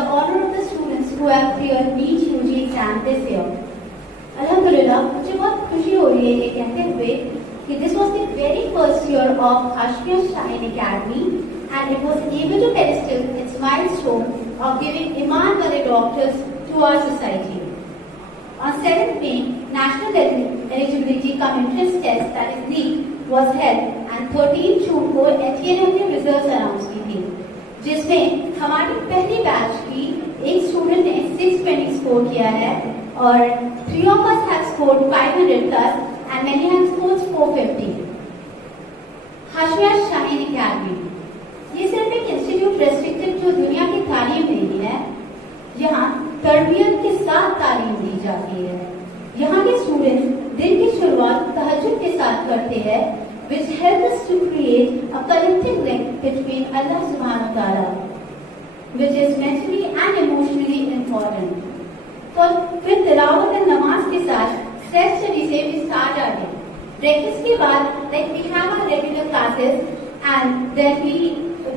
the honor of the students who have cleared NEET UG exam this year. Alhamdulillah, मुझे बहुत खुशी हो रही है ये कहते हुए कि this was the very first year of Hashmia Shaheen Academy and it was able to pedestal its milestone of giving Iman Wale doctors to our society. On 7th May, National Eligibility Cum Entrance Test, that is NEET, was held and 13 जून को HNM ने results announce की थी, जिसमें हमारी पहली batch की एक student ने 620 स्कोर किया है और 3 of us have scored 500 plus and many have scored 450. Hashmiya Shaheen academy ये सिर्फ एक इंस्टीट्यूट रेस्ट्रिक्टेड जो दुनिया की तालीम नहीं है, यहाँ तरबियत के साथ तालीम दी जाती है। यहाँ के स्टूडेंट्स दिन की शुरुआत तहज्जुद के साथ करते हैं, which help us to create a collective link between Allah Subhanahu wa Taala, which is mentally and emotionally important. फिर तिलावत और नमाज के साथ सेल्फ स्टडी से we start our day. Breakfast के बाद like we have our regular classes and then we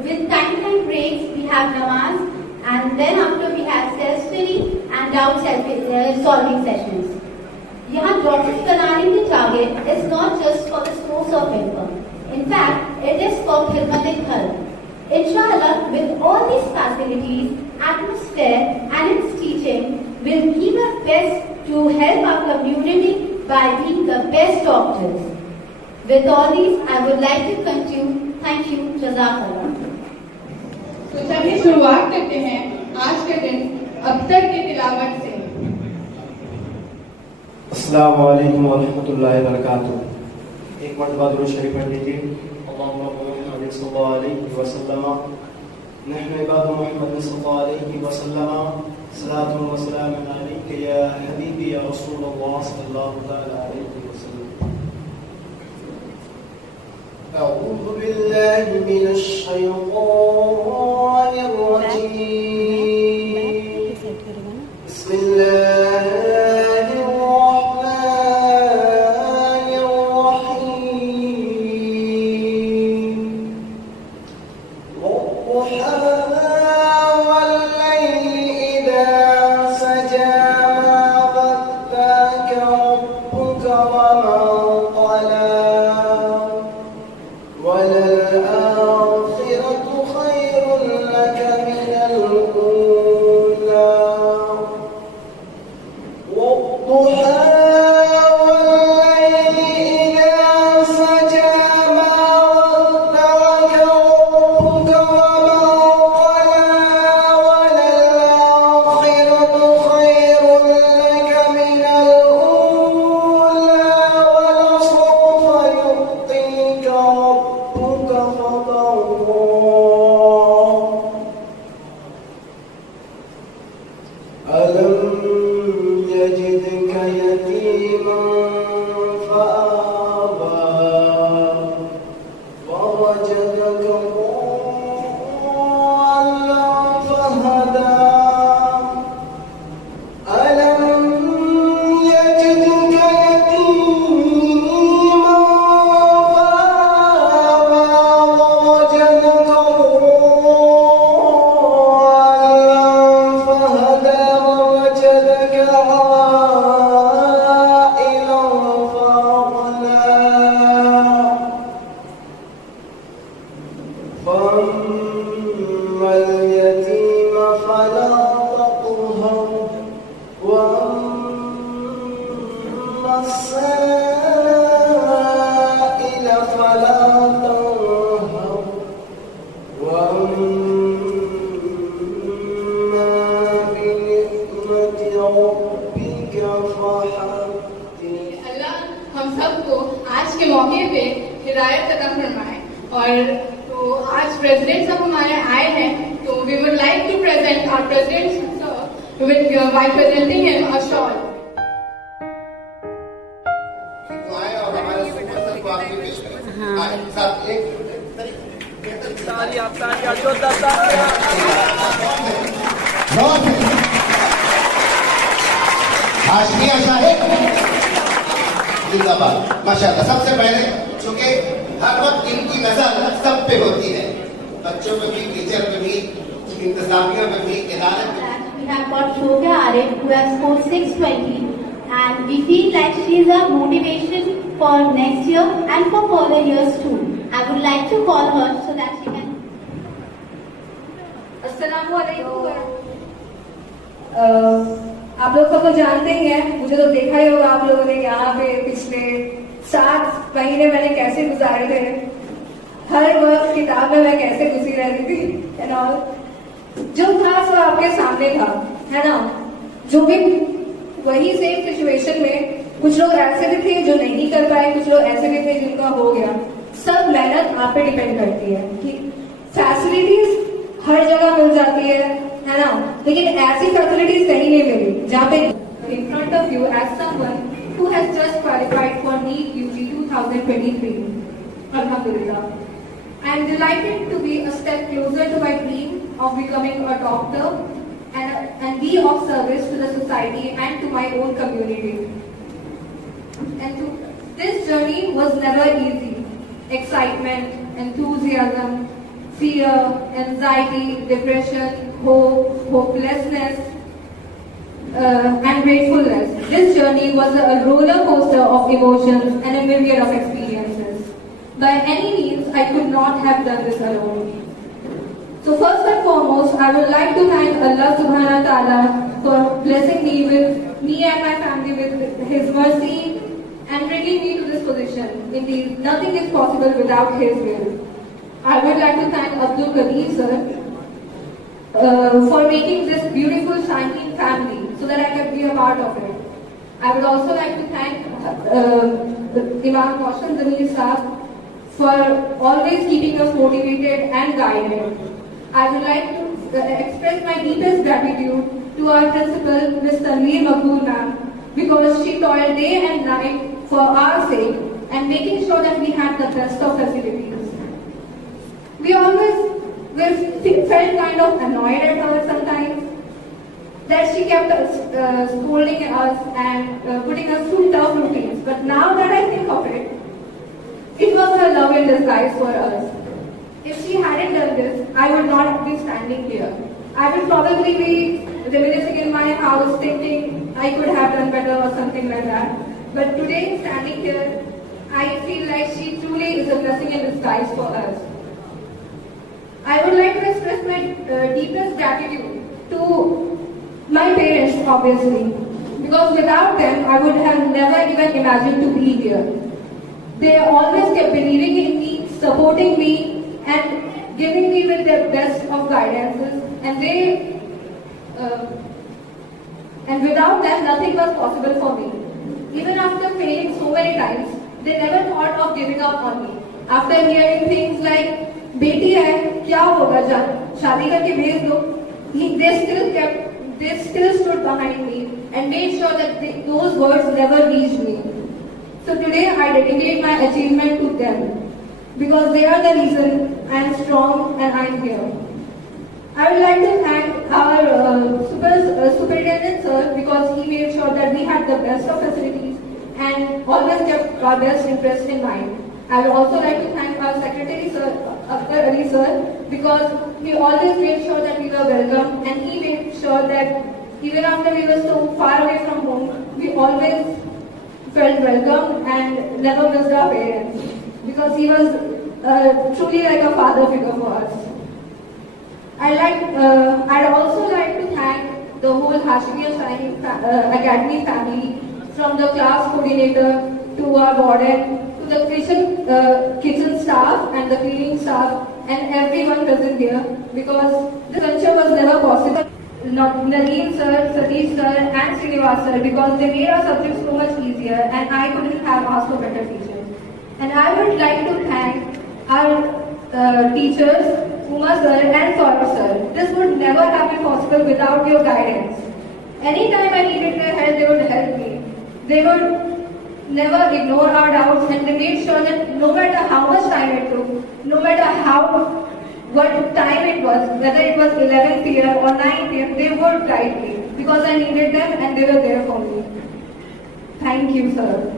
with time breaks we have namaz and then after we have self study and doubt solving sessions. यहाँ doctors बनाने की target is not just for the source of income. In fact, it is for khidmat khalq. Inshallah, with all these facilities, atmosphere and its teaching, will give our best to help our community by being the best doctors. With all these, I would like to conclude. Thank you. Jazakallah. तो चलिए शुरुआत करते हैं आज के दिन अख्तर की तिलावत से। अस्सलामु अलैकुम व रहमतुल्लाहि व बरकातुहू। एक मरतबा दुरूद शरीफ पढ़ लीजिए। अल्लाहुम्मा मुहम्मद सल्लल्लाहु अलैहि वसल्लम नहनु इबादु मुहम्मद सल्लल्लाहु अलैहि वसल्लम सलातु व सलाम अलैका या हबीबी या रसूलल्लाह सल्लल्लाहु तआला अलैहि वसल्लम। अऊज़ु बिल्लाहि मिनश शैतानिर रजीम। बिस्मिल्लाह हाशमिया शाहीन जिंदाबाद। माशाल्लाह। सबसे पहले चूंकि हर वक्त इनकी नजर सब पे होती है, बच्चों पे भी, टीचर पे भी, इंतजामिया में भी इदारे में We have got Shobha Arif who has scored 620 and we feel like she is a motivation for next year and for further years too. I would like to call her so that she can. अस्सलामुअलैकुम। आप लोग सब तो जानते ही हैं, मुझे तो देखा ही होगा आप लोगों ने यहाँ पे पिछले 7 महीने मैंने कैसे गुजारे थे। हर वक्त किताब में मैं कैसे घुसी रहती थी एंड ऑल। जो था सो आपके सामने था, है ना। जो भी वही सेम सिचुएशन में कुछ लोग ऐसे भी थे जो नहीं कर पाए, कुछ लोग ऐसे भी थे जिनका हो गया। सब मेहनत आप पे डिपेंड करती है कि फैसिलिटीज हर जगह मिल जाती है ना, लेकिन ऐसी फैसिलिटीज कहीं नहीं मिली जहाँ पे in front of you as someone who has just qualified for NEET UG 2023. Alhamdulillah. I am delighted to be a step closer to my dream of becoming a doctor and be of service to the society and to my own community. And this journey was never easy. Excitement, enthusiasm, fear, anxiety, depression, hope, hopelessness, and gratefulness. This journey was a roller coaster of emotions and a myriad of experiences. By any means, I could not have done this alone. So first and foremost, I would like to thank Allah subhanahu wa ta'ala for blessing me and my family with His mercy and bringing me to this position. Indeed, nothing is possible without His will. I would like to thank Abdul Qadir sir for making this beautiful, shining family so that I can be a part of it. I would also like to thank Imam Roshan Zamir Saab for always keeping us motivated and guided. I would like to express my deepest gratitude to our principal, Ms. Tanveer Makbool ma'am, because she toiled day and night for our sake and making sure that we had the best of facilities. We always felt kind of annoyed at her sometimes, that she kept scolding us and putting us through tough routines. But now that I think of it, it was her love in disguise for us. If she hadn't done this, I would not be standing here. I would probably be reminiscing in my house thinking I could have done better or something like that. But today, standing here, I feel like she truly is a blessing in disguise for us. I would like to express my deepest gratitude to my parents, obviously, because without them, I would have never even imagined to be here. They always kept believing in me, supporting me, and giving me with their best of guidances. And without them, nothing was possible for me. Even after failing so many times, they never thought of giving up on me. After hearing things like, "बेटी है, क्या होगा, शादी करके भेज दो," they still stood behind me and made sure that those words never reached me. So today I dedicate my achievement to them because they are the reason I am strong and I am here. I would like to thank our superintendent sir because he made sure that we had the best of facilities and always kept our best interest in mind. I would also like to thank our secretary sir, Akhtar Ali sir, because he always made sure that we were welcome and he made sure that even after we were so far away from home, we always felt welcome and never missed our parents because he was truly like a father figure for us. I'd also like to thank the whole Hashmiya Academy family, from the class coordinator to our warden, to the kitchen staff and the cleaning staff and everyone present here, because this culture was never possible. Not Nadeem sir, Satish sir and Srinivas sir, because they made our subjects so much easier and I couldn't have asked for better teachers. And I would like to thank our teachers, Uma sir and Saurabh sir. This would never have been possible without your guidance. Anytime I needed their help, they would help me. They would never ignore our doubts and they made sure that no matter how much time it took, no matter what time it was, whether it was 11 p.m. or 9 p.m., they would guide me because I needed them and they were there for me. Thank you, sir.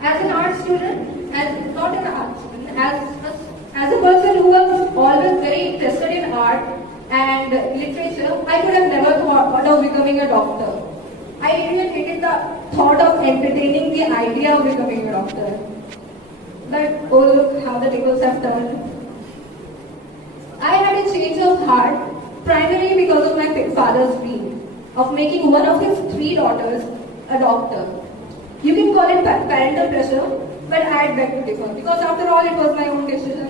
As an art student, not an art student, as As a person who was always very interested in art and literature, I could have never thought of becoming a doctor. I even hated the thought of entertaining the idea of becoming a doctor. But oh look how the tables have turned. I had a change of heart primarily because of my father's dream of making one of his 3 daughters a doctor. You can call it parental pressure, but I beg to differ because after all it was my own decision.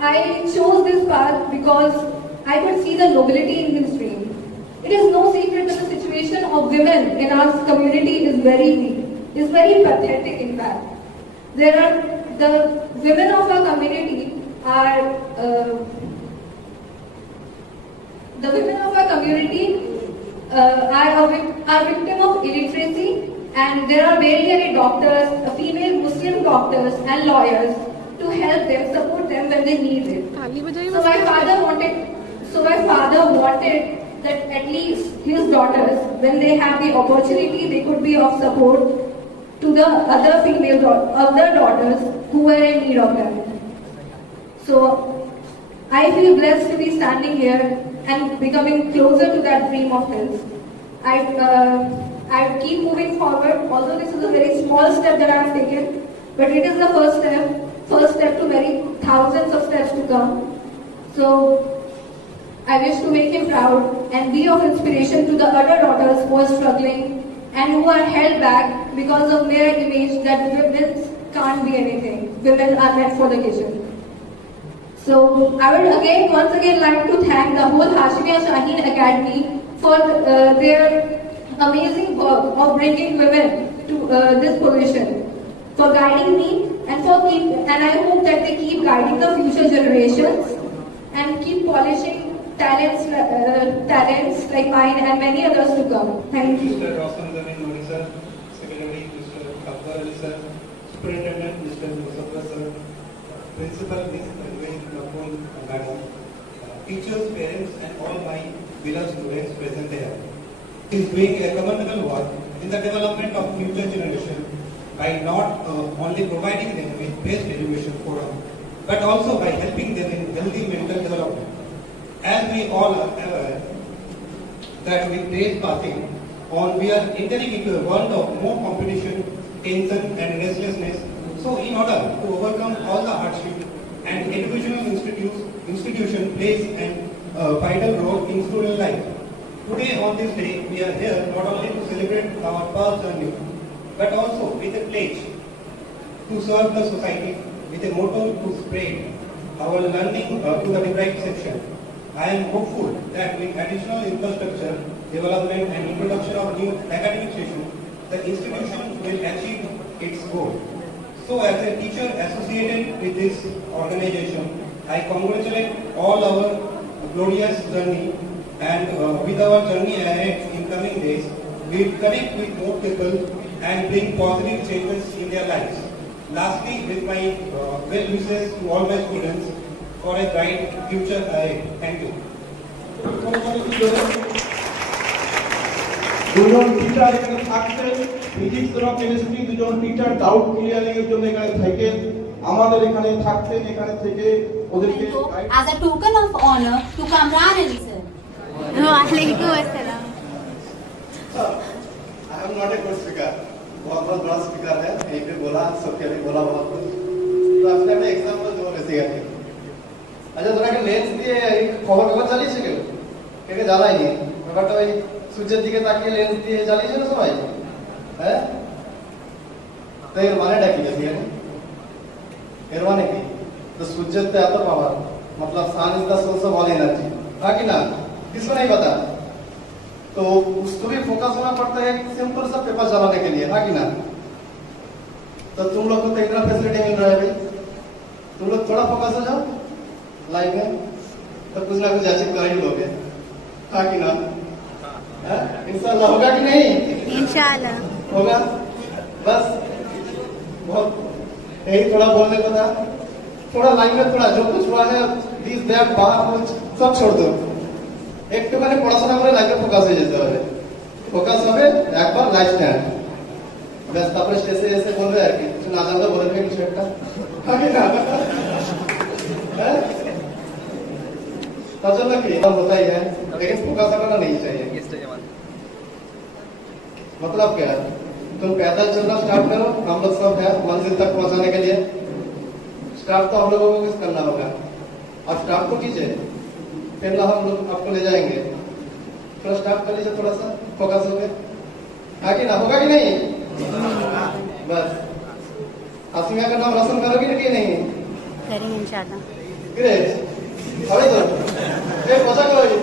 I chose this path because I could see the nobility in his dream. It is no secret that the situation of women in our community is very weak, is very pathetic in fact. The women of our community are are victim of illiteracy, and there are barely any doctors, female Muslim doctors and lawyers to help them, support them when they need it. So my father wanted that at least his daughters, when they have the opportunity, they could be of support to the other daughters who were in need of them. So I feel blessed to be standing here and becoming closer to that dream of his. I keep moving forward, although this is a very small step that I have taken, but it is the first step to many thousands of steps to come. So I wish to make him proud and be of inspiration to the other daughters who are struggling and who are held back because of mere image that women can't be anything. Women are meant for the kitchen. So I would once again like to thank the whole Hashimia Shaheen Academy for their amazing work of bringing women to this position, for guiding me, and I hope that they keep guiding the future generations and keep polishing talents like mine and many others to come. Thank you. Mr. Rostam Zamin Modi sir, Secretary Mr. Kabbar Ali sir, Superintendent Mr. Musaffar sir, Principal Ms. Anvin Kapul Madam, teachers, parents and all my beloved students present here. He is doing a commendable work in the development of future generation by not only providing them with best education forum, but also by helping them in healthy mental development. As we all are aware that with days passing on, we are entering into a world of more competition, tension and restlessness. So in order to overcome all the hardship, and educational institution plays a vital role in student life. Today on this day, we are here not only to celebrate our past journey, but also with a pledge to serve the society with a motto to spread our learning to the deprived section. I am hopeful that with additional infrastructure development and introduction of new academic sessions, the institution will achieve its goal. So as a teacher associated with this organization, I congratulate all our glorious journey, and with our journey ahead in coming days, we will connect with more people and bring positive changes in their lives. Lastly, with my well wishes to all my students for a bright future ahead. Thank you. দুজন teacher এখানে থাকছেন, physics এবং chemistry দুজন teacher doubt clearing এর জন্য এখানে থাকেন, আমাদের এখানে থাকতেন, এখানে থেকে ওদেরকে as a token of honor to Kamran Ali sir. Walaikum assalam. I am not a good speaker. बहुत बड़ा स्पीकर है, यहीं पे बोला, सबके भी बोला बहुत कुछ। तो आपने अपने एग्जांपल दो वैसे करके। अच्छा তোরা কি লেন্স দিয়ে এই খবর চালিয়েছে কেউ? কে জ্বালায়নি? ব্যাপারটা ওই সূর্যের দিকে তাকিয়ে লেন্স দিয়ে জ্বালিয়েছে না সবাই? হ্যাঁ? তো এর মানেটা কি জানি? এর মানে কি? तो सूर्य पे आता पावर मतलब sun is the source of all energy, हाँ कि ना? किसको नहीं पता? तो उसको भी फोकस होना पड़ता है सिंपल सा पेपर चलाने के लिए, हाँ कि ना? तो तुम लोग को तो इतना फैसिलिटी मिल रहा है भाई, तुम लोग थोड़ा फोकस हो जाओ लाइफ में, तो कुछ ना कुछ अचीव कर ही लोगे, हाँ कि ना? इंशाल्लाह होगा कि नहीं? इंशाल्लाह होगा। बस बहुत यही थोड़ा बोलने को था, थोड़ा लाइफ में थोड़ा जो कुछ हुआ है दिस दैट बाहर कुछ सब छोड़ दो, একটুখানি পড়াশোনা করে লাইফে ফোকাস হয়ে যেতে হবে, ফোকাস হবে একবার লাইফ স্ট্যান্ড, ব্যাস তারপরে শেষে এসে বলবে আর কি কিছু না জানলে বলে দেবে কিছু একটা, हैं? तर्जुमा की हम होता ही है, लेकिन फोकस करना नहीं चाहिए। मतलब क्या है? तुम पैदल चलना स्टार्ट करो, हम लोग सब है मंजिल तक पहुंचाने के लिए। स्टार्ट तो हम लोगों को करना होगा, और स्टार्ट तो कीजिए, फिर ना हम लोग आपको ले जाएंगे। थोड़ा स्टार्ट कर लीजिए, थोड़ा सा फोकस हो गया, आगे ना होगा कि नहीं? बस आसिया का नाम रोशन करोगे कि नहीं? करेंगे इंशाल्लाह। ग्रेट, अभी तो ये पता करो ये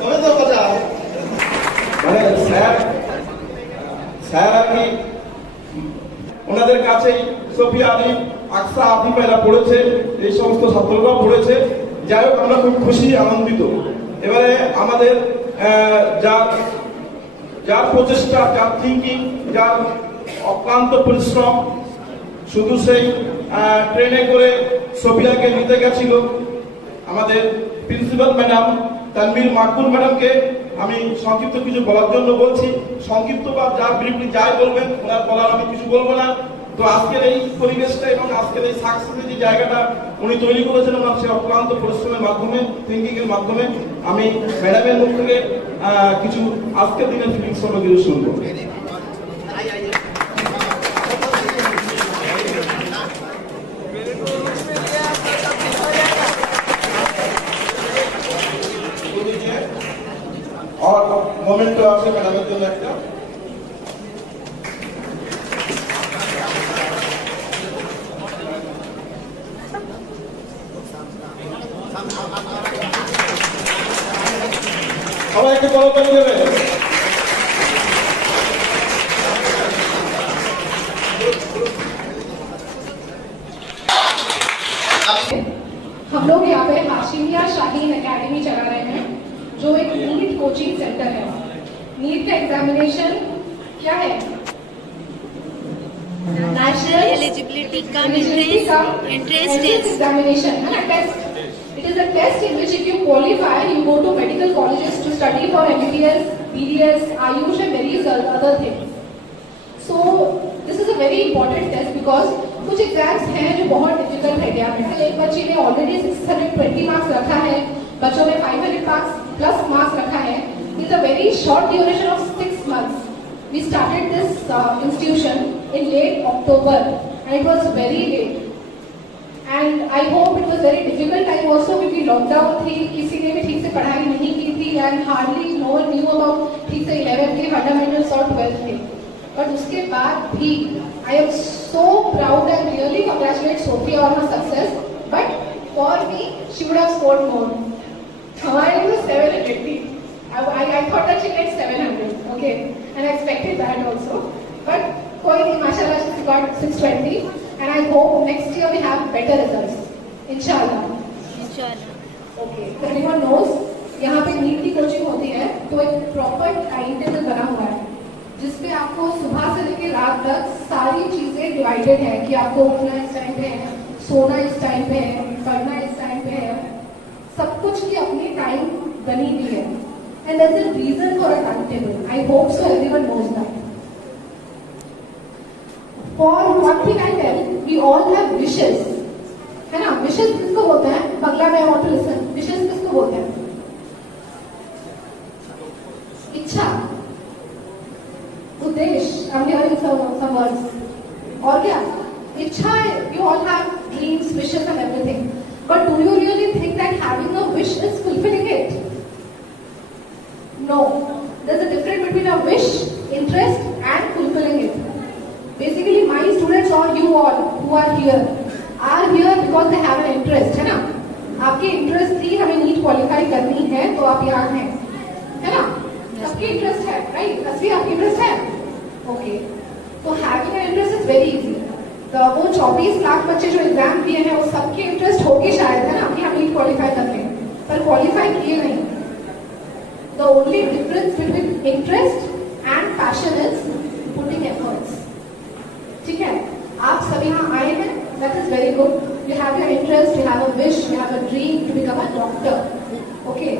अभी तो पता মানে স্যার স্যার আর কি ওনাদের কাছেই সোফিয়া আলী, আকসা আফিফা এরা পড়েছে, এই সমস্ত ছাত্ররাও পড়েছে। যাই হোক, আমরা খুব খুশি, আনন্দিত। এবারে আমাদের যার যার প্রচেষ্টা, যার থিঙ্কিং, যার অক্লান্ত পরিশ্রম, শুধু সেই ট্রেনে করে সোফিয়াকে নিতে গেছিল আমাদের প্রিন্সিপাল ম্যাডাম তানভীর মাকবুল ম্যাডামকে আমি সংক্ষিপ্ত কিছু বলার জন্য বলছি। সংক্ষিপ্ত বা যা ব্রিফলি যাই বলবেন, ওনার বলার আমি কিছু বলবো না। তো আজকের এই পরিবেশটা এবং আজকের এই সাকসেসের যে জায়গাটা উনি তৈরি করেছেন ওনার সেই অক্লান্ত পরিশ্রমের মাধ্যমে, থিঙ্কিং এর মাধ্যমে, আমি ম্যাডামের মুখ থেকে কিছু আজকের দিনের ফিলিংস হলো কিছু শুনবো। और मोमेंट तो आपसे मैडम जন্য একটা সবাই একটু বড় করে দেবে। हम लोग यहाँ पे हाशिमिया शाहीन एकेडमी चला रहे हैं, जो एक नीट कोचिंग सेंटर है। नीट का एग्जामिनेशन क्या है? National eligibility cum entrance test examination है ना, test. It is a test in which if you qualify, you go to medical colleges to study for MBBS, BDS, Ayush and various other things. So this is a very important test because कुछ exams हैं जो बहुत difficult है। क्या एक बच्चे ने already 620 marks रखा है, बच्चों ने 500 मार्क्स प्लस मार्क्स रखा है। It's a very short duration of 6 months. We started this institution in late October and it was very late. And I hope it was very difficult time also क्योंकि lockdown थी, किसी ने भी ठीक से पढ़ाई नहीं की थी and hardly no one knew about ठीक से 11th के fundamentals और 12th के। But उसके बाद भी I am so proud and really congratulate Sophia on her success. But for me, she would have scored more. Mine was 780. I thought that she gets 700. Okay, and I expected that also. But कोई नहीं, माशाल्लाह she got 620. And I hope next year we have better results. Inshallah. Okay. Everyone knows यहाँ पे NEET की coaching होती है तो एक प्रॉपर टाइम टेबल बना हुआ है जिसपे आपको सुबह से लेकर रात तक सारी चीजें डिवाइडेड है कि आपको उठना इस टाइम पे है, सोना इस टाइम पे है, पढ़ना इस टाइम पे है, सब कुछ की अपनी टाइम बनी हुई है। And there's a reason for a timetable. I hope so everyone knows that. For one thing I tell, we all have wishes. है ना? Wishes किसको बोलते हैं? बंगला में I want to listen. Wishes किसको बोलते हैं? इच्छा, उद्देश्य, I'm hearing some words. और क्या? इच्छा, you all have dreams, wishes and everything. But do you really think that having a wish is fulfilling it? No. There's a difference between a wish, interest and fulfilling it. Basically, my students or you all who are here because they have an interest, है ना? आपकी interest थी हमें NEET qualify करनी है तो आप यहाँ हैं, है ना? सबकी इंटरेस्ट है, राइट? असली आपकी इंटरेस्ट है, ओके? तो having an interest is very easy. तो वो 24 लाख बच्चे जो एग्जाम दिए हैं वो सबकी इंटरेस्ट होगी शायद, है ना, कि हम नीट क्वालिफाई कर लें, पर क्वालिफाई किए नहीं। The only difference between interest and passion is putting efforts. ठीक है? आप सभी यहाँ आए हैं, that is very good. You have your interest, you have a wish, you have a dream to become a doctor. Okay?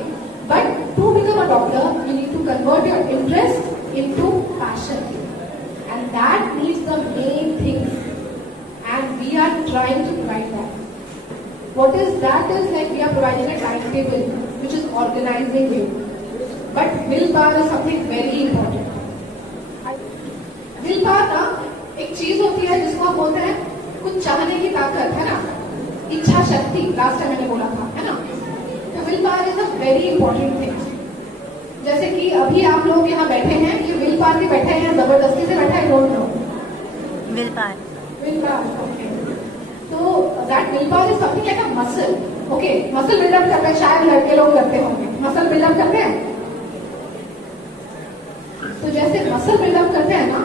But to become a doctor, you need to convert your interest into passion. And that needs the main things. And are trying to provide that. What is that is like we are providing a timetable which is organizing you. But willpower is something very important. willpower ना एक चीज होती है जिसको हम बोलते हैं कुछ चाहने की ताकत, है ना, इच्छा शक्ति, लास्ट टाइम मैंने बोला था, है ना. तो willpower is a very important thing. जैसे कि अभी आप लोग यहाँ बैठे हैं, ये willpower के बैठे हैं, जबरदस्ती से बैठा है, डोंट नो. willpower, okay. तो that willpower is something like a muscle. Okay, muscle build up करते हैं, शायद लड़के लोग करते होंगे. muscle build up करते हैं. तो जैसे muscle build up करते हैं ना,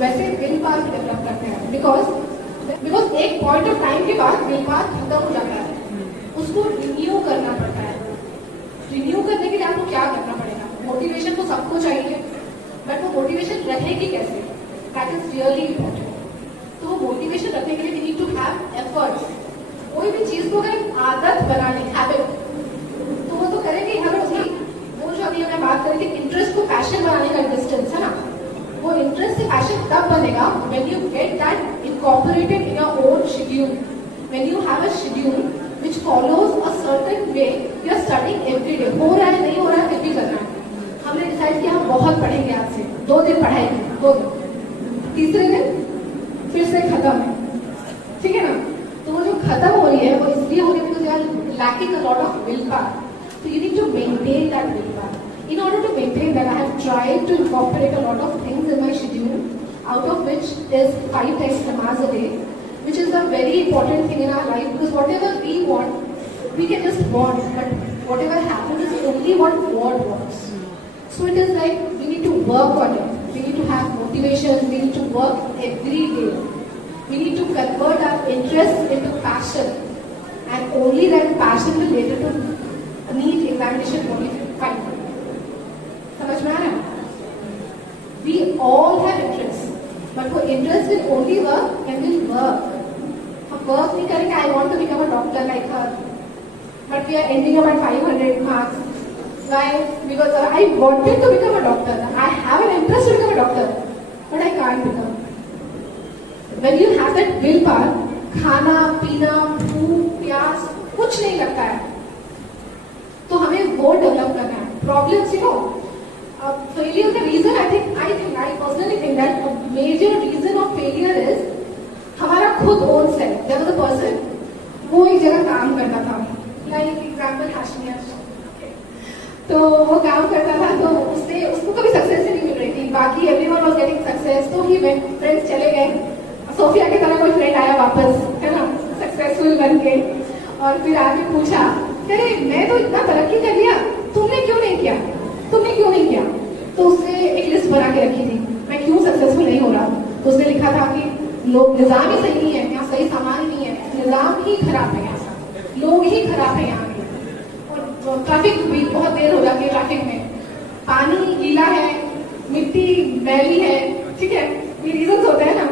वैसे willpower भी डेवलप करते हैं. बिकॉज एक पॉइंट ऑफ टाइम के बाद willpower खत्म हो जाता है, उसको रिन्यू करना पड़ता है. रिन्यू करने के लिए आपको क्या करना पड़ेगा? मोटिवेशन तो सबको चाहिए, बट वो मोटिवेशन रहेगी कैसे? That is really important. तो वो मोटिवेशन रखने के लिए we need to have efforts. कोई भी चीज को अगर आदत बनानी, हैबिट, तो वो तो करेंगे हैबिट ही. वो जो अभी हमने बात करी थी इंटरेस्ट को पैशन बनाने का डिस्टेंस, है ना, वो इंटरेस्ट से पैशन तब बनेगा when you get that incorporated in your own schedule. When you have a schedule which follows a certain way. You are studying every day. हो रहा है, नहीं हो रहा है, फिर भी करना है. हमने डिसाइड किया हम बहुत पढ़ेंगे आज से. 2 दिन पढ़ाएंगे, 2 दिन, तीसरे दिन फिर से खत्म है. ठीक है ना. तो वो जो खत्म हो रही है वो इसलिए हो रही है because you are lacking a lot of will power. So you need to maintain that willpower. In order to maintain that, I have tried to incorporate a lot of things in my schedule, out of which is 5 times namaz a day, which is a very important thing in our life because whatever we want, we can just want, but whatever happens is only what God wants. So it is like we need to work on it. We need to have motivation. We need to work every day. We need to convert our interest into passion, and only that passion will later to need examination qualified. समझ में आ रहा है? We all have interest, but वो interest will only work when we work. हम work नहीं करेंगे. I want to become a doctor like her, but we are ending up at 500 marks. Why? Because I wanted to become a doctor. I have an interest to become a doctor, but I can't become. When you have that willpower, खाना पीना भूख प्यास कुछ नहीं लगता है. तो हमें वो डेवलप करना है. प्रॉब्लम्स, यू नो, फेलियर का reason I personally think that major reason of failure is हमारा खुद own self. There was a person, वो एक जगह काम करता था, लाइक एग्जांपल हाशमिया. तो वो काम करता था, तो उसको कभी सक्सेस नहीं मिल रही थी. बाकी एवरीवन वाज गेटिंग सक्सेस. तो ही वेंट, फ्रेंड्स चले गए, सोफिया की तरह कोई फ्रेंड आया वापस, है ना, सक्सेसफुल बन के. और फिर आके पूछा, अरे मैं तो इतना तरक्की कर लिया, तुमने क्यों नहीं किया, तुमने क्यों नहीं किया? तो उसने एक लिस्ट बना के रखी थी, मैं क्यों सक्सेसफुल नहीं हो रहा. तो उसने लिखा था कि लोग, निजाम ही सही नहीं है यहाँ, सही सामान ही नहीं है, निजाम ही खराब है यहाँ, लोग ही खराब है यहाँ के, और ट्रैफिक भी बहुत देर हो जाती है. ट्रैफिक में पानी गीला है, मिट्टी मैली है. ठीक है, ये रीजन होते हैं ना.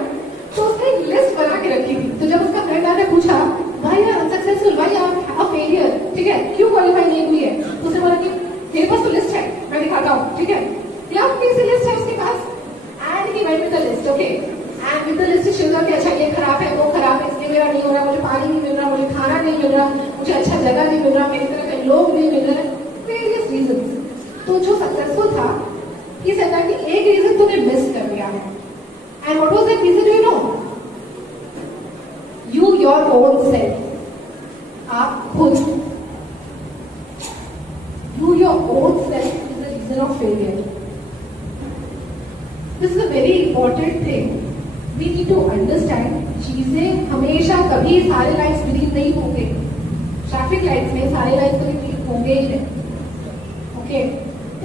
तो उसने एक लिस्ट बना के रखी थी. तो जब उसका फ्रेंड आने पूछा, भाई यार अनसक्सेसफुल, भाई आप फेलियर, ठीक है, क्यों क्वालिफाई नहीं हुई है? तो उसने बोला कि मेरे पास तो लिस्ट है, मैं दिखाता हूँ. ठीक है, क्या कैसी लिस्ट है उसके पास? And he went with the list. Okay, and with the list शुरू कि अच्छा ये खराब है, वो खराब है, इसलिए मेरा नहीं हो रहा, मुझे पानी नहीं मिल रहा, मुझे खाना नहीं मिल रहा, मुझे अच्छा जगह नहीं मिल रहा, मेरी तरह के लोग नहीं मिल रहे, वेरियस रीजंस. तो जो सक्सेसफुल था, ये कहता है कि एक रीजन तुमने मिस कर दिया है. And what was that reason? You know, You, your own self. आप खुद. You, your own self is the reason of failure. This is a very important thing. We need to understand. चीजें हमेशा कभी सारे lights green नहीं होंगे. Traffic lights में सारे लाइट्स कभी ग्रीन होंगे ही नहीं. Okay,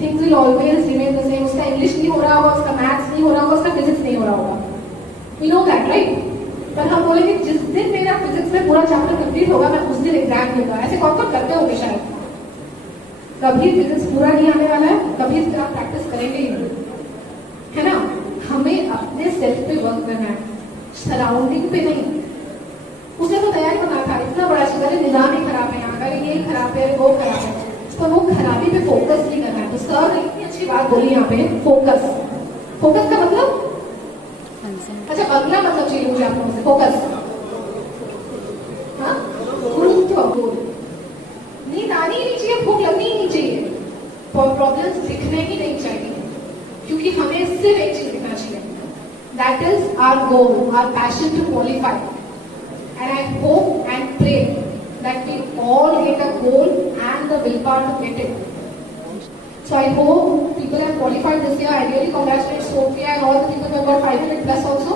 things will always remain the same. उसका इंग्लिश नहीं हो रहा होगा, उसका मैथ्स नहीं हो रहा होगा, उसका फिजिक्स नहीं हो रहा होगा. We know that, right? पर हम बोलेंगे जिस दिन मेरा फिजिक्स में पूरा चैप्टर कंप्लीट होगा, मैं उस दिन एग्जाम दूंगा. ऐसे कौन कौन करते होंगे शायद. कभी फिजिक्स पूरा नहीं आने वाला है, कभी इसका प्रैक्टिस करेंगे ही नहीं, है ना. हमें अपने सेल्फ पे वर्क करना है, सराउंडिंग पे नहीं. उसे तो तैयारी बना था, इतना बड़ा चीज, निजाम ही खराब है यहाँ का, ये खराब है, वो खराब है, तो वो खराबी पे फोकस नहीं करना है. तो सर ने इतनी अच्छी बात बोली यहाँ पे, फोकस. फोकस का मतलब, अच्छा बंगला मतलब चाहिए मुझे आप लोगों से. फोकस सिर्फ एक चीज दिखना चाहिए, that is our goal, our passion to qualify, and I hope and pray that we all get a goal and the will power to get it. So I hope people have qualified this year. I really congratulate Sophia and all the people who have got 500 plus also.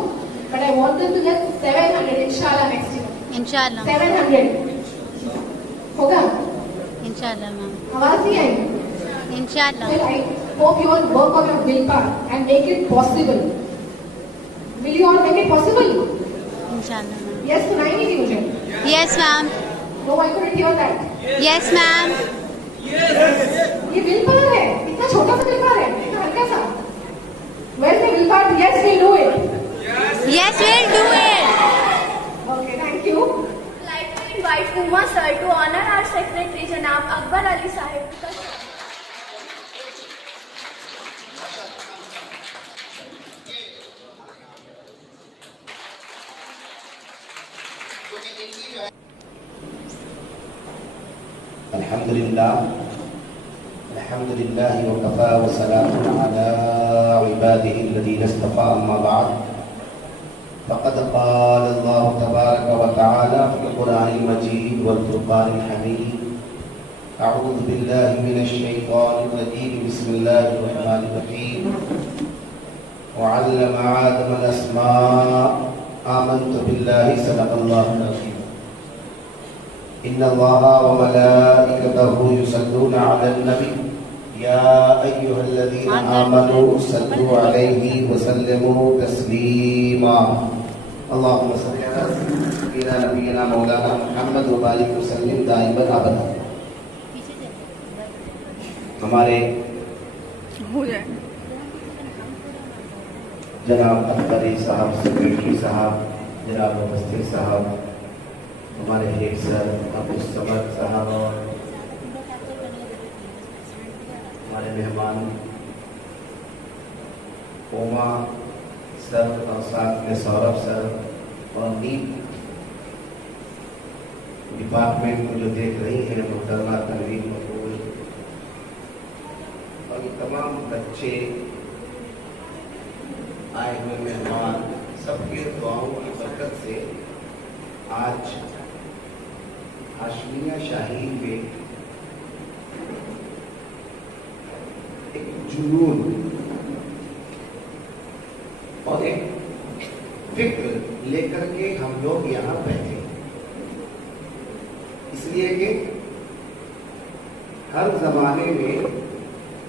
But I want them to get 700 inshallah next year. इंशाल्लाह 700. होगा? इंशाल्लाह ma'am आवाज नहीं आई? इंशाल्लाह. Well, I hope you all work on your willpower and make it possible. Will you all make it possible? इंशाल्लाह ma'am. Yes, सुनाई नहीं दी मुझे. Yes ma'am. No, I couldn't hear that. Yes ma'am. ये will power है, इतना छोटा सा will power है, इतना हल्का सा. Where's the will power? Yes, we'll do it. Yes, we'll do it. Okay, thank you. I'd like to invite Uma sir to honor our secretary Janab Akbar Ali Sahib. अल्हम्दुलिल्लाह वकफ़ा व सलामुन अला इबादिही अल्लज़ीना इस्तफ़ा अम्मा बाद फ़क़द क़ाल अल्लाहु तबारक व तआला फ़िल क़ुरआनिल मजीद वल फ़ुरक़ानिल हमीद अऊज़ु बिल्लाहि मिनश शैतानिर रजीम बिस्मिल्लाहिर रहमानिर रहीम व अल्लम आदमल अस्मा' आमनतु बिल्लाहि सदक़ल्लाहुल अज़ीम इन्नल्लाहा व मलाइकतहु युसल्लूना अलन नबी या अय्युहल्लज़ीना आमनू सल्लू अलैहि व सल्लिमू तस्लीमा अल्लाहुम्मा सल्लि अला सय्यिदिना नबियिना मौलाना मुहम्मद व बारिक व सल्लिम दाइमन अबदा. हमारे जनाब अकबरी साहब, सेक्रेटरी साहब, जनाब मुबस्सिर साहब, हमारे हेड सर अब्दुल समद साहब और हमारे मेहमान ओमा सर और साथ में सौरभ सर और नीट डिपार्टमेंट को जो देख रही है मुहतरमा तनवीर मकबूल और ये तमाम बच्चे आए हुए मेहमान, सबके दुआओं की बरकत से आज हाशमिया शाही में एक जुनून और एक फिक्र लेकर के हम लोग यहाँ बैठे, इसलिए कि हर जमाने में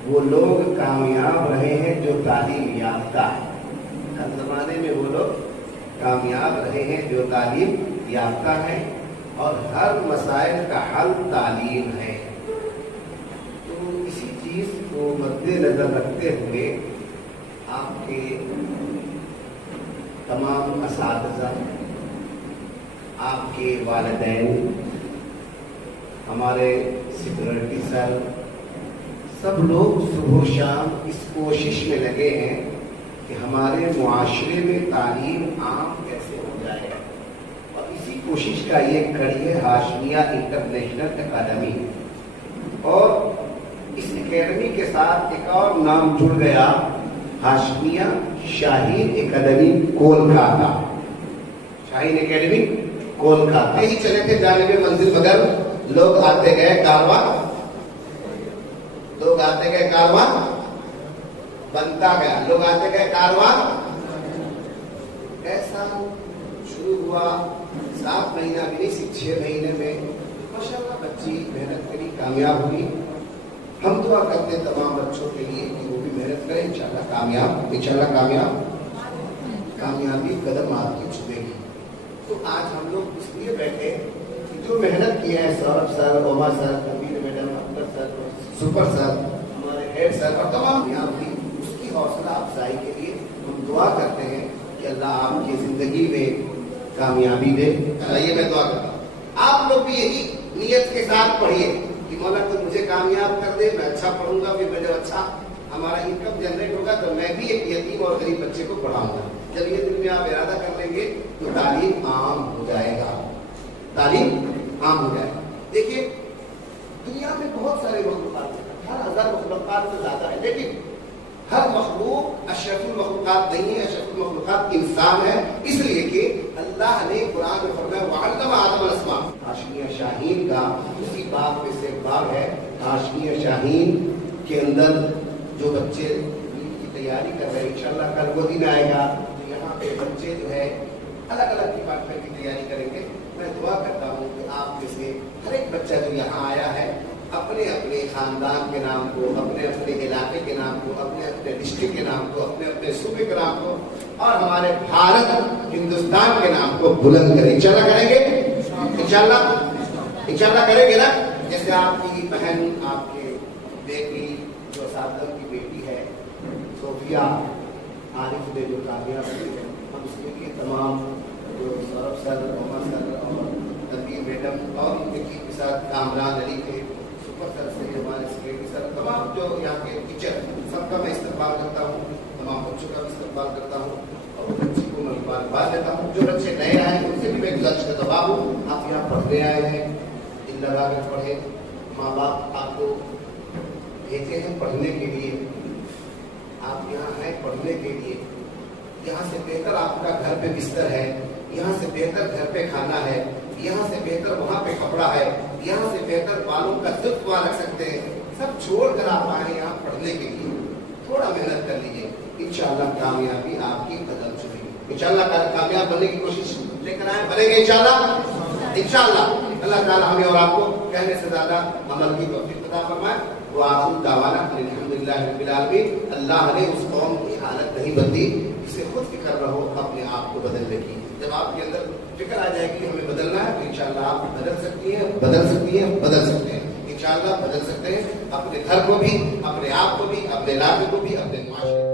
वो लोग कामयाब रहे हैं जो तालीम याफ्ता है. हर जमाने में वो लोग कामयाब रहे हैं जो तालीम याफ्ता है और हर मसाइल का हल तालीम है. तो इसी चीज को मद्देनजर रखते हुए आपके तमाम असातिज़ा, आपके वालिदैन, हमारे सिक्योरिटी सर, सब लोग सुबह शाम इस कोशिश में लगे हैं कि हमारे मुआशरे में तालीम आम कैसे हो जाए. इसी कोशिश का ये कड़ी है हाशमिया इंटरनेशनल एकेडमी. और इस एकेडमी के साथ एक और नाम जुड़ गया, Hashmia Shaheen academy Kolkata. Shaheen academy Kolkata ही चले थे जाने में मंजिल, मगर लोग आते गए कारवां, लोग आते गए कारवां बनता गया, लोग आते गए कारवां. ऐसा शुरू हुआ 7 महीना भी नहीं, 6 महीने में माशाअल्लाह बच्ची मेहनत करी, कामयाब हुई. हम दुआ करते तमाम बच्चों के लिए कि वो भी मेहनत करें, इंशाल्लाह कामयाबी कदम आपकी छुएगी. तो आज हम लोग इसलिए बैठे कि जो मेहनत किया है सौरभ सर, ओमा sir, Kabir madam, Akbar sir, super sir, हमारे हेड सर और तमाम यहाँ भी, उसकी हौसला अफजाई के लिए हम दुआ करते हैं कि अल्लाह आपकी जिंदगी में कामयाबी दे. ये मैं दुआ करता हूँ. आप लोग भी यही नियत के साथ पढ़िए कि मौला तो मुझे कामयाब कर दे, मैं अच्छा पढ़ूंगा, फिर मैं जब अच्छा हमारा इनकम जनरेट होगा तो मैं भी एक यतीम और गरीब बच्चे को पढ़ाऊंगा. जब ये दिल में आप इरादा कर लेंगे तो तालीम आम हो जाएगा, तालीम आम हो जाएगा. देखिए दुनिया में बहुत सारे मखलूक़ात हैं, 18,000 मखलूक़ात से ज्यादा है, लेकिन हर मखलूक अशरफुल मखलूकात नहीं है, अशरफुल मखलूकात इंसान है, इसलिए कि अल्लाह ने कुरान में फरमाया वअल्लम आदम अस्मा। हाशमिया शाहीन का उसी बात में से एक बात है, हाशमिया शाहीन के अंदर जो बच्चे की तैयारी कर रहे हैं, इंशाल्लाह कल वो दिन आएगा तो यहाँ पे बच्चे जो है अलग अलग डिपार्टमेंट की तैयारी करेंगे। मैं दुआ करता हूँ कि आप में से हर एक बच्चा जो यहाँ आया है अपने अपने खानदान के नाम को, अपने अपने इलाके के नाम को, अपने अपने डिस्ट्रिक्ट के नाम को, अपने अपने सूबे के नाम को और हमारे भारत हिंदुस्तान के नाम को बुलंद करें। इंशाल्लाह करेंगे, इंशाल्लाह करेंगे ना। जैसे आपकी बहन, आपके बेटी जो सादम की बेटी है सोफिया आरिफ ने जो कामयाब की है, हम उसके लिए तमाम जो सौरभ सर, मोहम्मद सर और तनवीर मैडम और उनके टीम के साथ कामरान अली थे, सुपर सर से हमारे सेक्रेटरी सर, तमाम जो यहाँ के टीचर, सबका मैं इस्तेमाल करता हूँ, तमाम बच्चों का भी इस्तेमाल करता हूँ और बच्ची को मैं मुबारकबाद देता हूँ। जो बच्चे नए आए हैं उनसे भी मैं गुजारिश करता हूँ, बाबू आप यहाँ पढ़ने आए हैं, दिल लगा कर पढ़े, माँ बाप आपको भेजे हैं पढ़ने के लिए, आप यहाँ हैं पढ़ने के लिए। यहाँ से बेहतर आपका घर पे बिस्तर है, यहाँ से बेहतर घर पे खाना है, यहाँ से बेहतर वहाँ पे कपड़ा है, यहाँ से बेहतर बालों का जुत्त वहाँ रख सकते हैं। सब छोड़कर आप आए यहाँ पढ़ने के लिए, थोड़ा मेहनत कर लीजिए, इंशाल्लाह कामयाबी आपकी कदम चुनेगी। इंशाल्लाह कामयाब बनने की कोशिश लेकर आए, बनेंगे इंशाल्लाह। इंशाल्लाह अल्लाह ताला हमें और आपको कहने से ज्यादा अमल की तौफीक अता फरमाए। वो आखिर दावाना अल्हम्दुलिल्लाह रब्बिल आलमीन। अल्लाह ने उस कौम की हालत नहीं बदली, इसे खुद फिक्र रहो अपने आप को बदलने की। जब आपके अंदर फिक्र आ जाएगी हमें बदलना है तो इंशाल्लाह आप बदल सकती हैं, बदल सकती हैं, बदल सकते हैं, इंशाल्लाह बदल सकते हैं। अपने घर को भी, अपने आप को भी, अपने इलाके को भी, अपने माशरे में